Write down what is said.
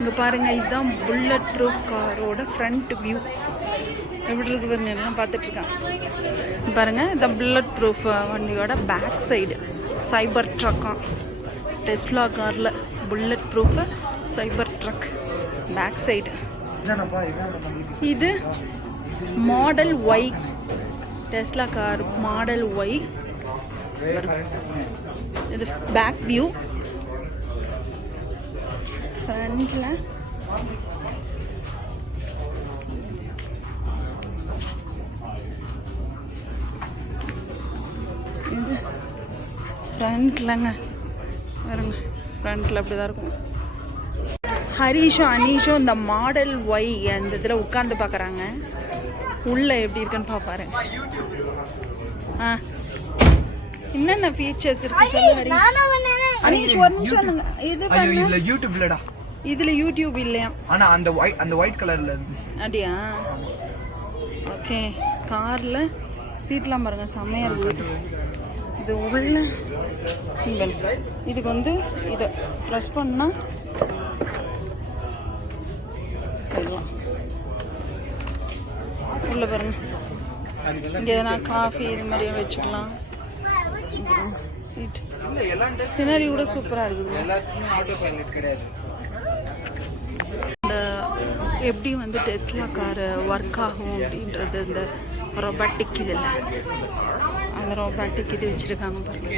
இங்கே பாருங்கள், இதுதான் புல்லட் ப்ரூஃப் காரோட ஃப்ரண்ட் வியூ. எப்படி இருக்கு பாருங்க, எல்லாம் பார்த்துட்ருக்கேன் பாருங்கள். இந்த புல்லட் ப்ரூஃப் வண்டியோட பேக் சைடு சைபர் ட்ரக்காக டெஸ்லா காரில் bullet proof cyber truck back side. இது model Y, Tesla car model Y. இது பேக் வியூ. ஃப்ரண்ட்ல இது ஃப்ரண்ட்லங்க பாருங்க, ஃப்ரண்ட்ல அப்படிதான் இருக்கும். ஹரிஷும் அனீஷும் இந்த மாடல் ஒய் அந்த இதில் உட்காந்து பார்க்குறாங்க. உள்ளே எப்படி இருக்குன்னு பார்ப்பாரு. என்னென்ன ஃபீச்சர்ஸ் இருக்கு சொல்லு ஹரிஷ். அனீஷ் ஒரு நிமிஷம் இல்லைங்க, இது இதுல யூடியூப் இல்லடா. இதுல யூடியூப் இல்லையா? ஆனா அந்த ஒயிட் கலர்ல இருந்துச்சு. அப்படியா? ஓகே. கார்ல சீட்லாம் பாருங்க, செம்மையா இருக்குது. இது உள்ள இதுக்கு வந்து இதை ப்ரெஸ் பண்ணா உள்ள பாருங்க. இங்கே எதனா காஃபி இது மாதிரியே வச்சுக்கலாம். சீட் பின்னாடி கூட சூப்பராக இருக்குது. இந்த எப்படி வந்து டெஸ்லா கார் ஒர்க் ஆகும் அப்படின்றது, இந்த ரொபாட்டிக் இதில் அந்த ரொபாட்டிக் இது வச்சுருக்காங்க பாருங்க.